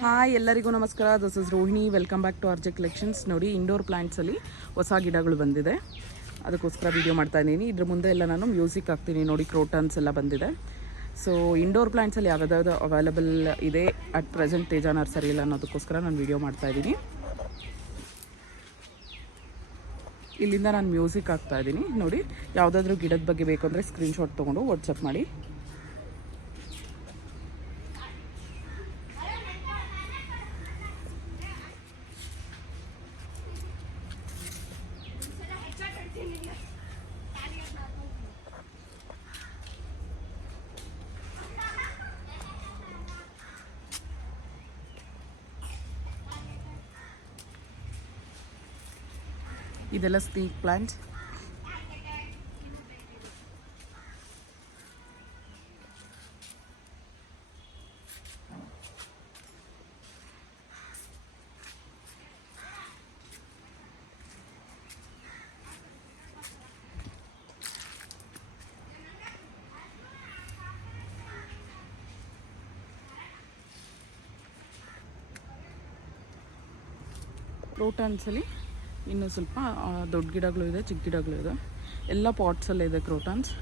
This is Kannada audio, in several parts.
ಹಾಯ್ ಎಲ್ಲರಿಗೂ ನಮಸ್ಕಾರ. This is Rohini. Welcome back to RJ collections. ನೋಡಿ, ಇಂಡೋರ್ ಪ್ಲಾಂಟ್ಸಲ್ಲಿ ಹೊಸ ಗಿಡಗಳು ಬಂದಿದೆ, ಅದಕ್ಕೋಸ್ಕರ ವೀಡಿಯೋ ಮಾಡ್ತಾ ಇದ್ದೀನಿ. ಇದ್ರ ಮುಂದೆ ಎಲ್ಲ ನಾನು ಮ್ಯೂಸಿಕ್ ಹಾಕ್ತೀನಿ. ನೋಡಿ, ಕ್ರೋಟನ್ಸ್ ಎಲ್ಲ ಬಂದಿದೆ. ಸೊ ಇಂಡೋರ್ ಪ್ಲಾಂಟ್ಸಲ್ಲಿ ಯಾವ್ದಾವ್ದು ಅವೈಲಬಲ್ ಇದೆ ಅಟ್ ಪ್ರೆಸೆಂಟ್ ತೇಜ ನರ್ಸರಿಯಲ್ಲಿ ಅನ್ನೋದಕ್ಕೋಸ್ಕರ ನಾನು ವೀಡಿಯೋ ಮಾಡ್ತಾ ಇದ್ದೀನಿ. ಇಲ್ಲಿಂದ ನಾನು ಮ್ಯೂಸಿಕ್ ಹಾಕ್ತಾ ಇದ್ದೀನಿ. ನೋಡಿ, ಯಾವುದಾದ್ರೂ ಗಿಡದ ಬಗ್ಗೆ ಬೇಕು ಅಂದರೆ ಸ್ಕ್ರೀನ್ಶಾಟ್ ತೊಗೊಂಡು ವಾಟ್ಸಪ್ ಮಾಡಿ. ಇದೆಲ್ಲ ಸ್ನೇಕ್ ಪ್ಲಾಂಟ್. ಕ್ರೋಟಾನ್ಸಲ್ಲಿ ಇನ್ನೂ ಸ್ವಲ್ಪ ದೊಡ್ಡ ಗಿಡಗಳು ಇದೆ, ಚಿಕ್ಕ ಗಿಡಗಳು ಇದೆ. ಎಲ್ಲ ಪಾಟ್ಸಲ್ಲೇ ಇದೆ ಕ್ರೋಟಾನ್ಸ್.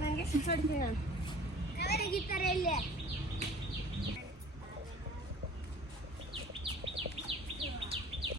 ನನಗೆ ಸಿಕ್ಸ್ ಹೊಡಿತೀನಿ.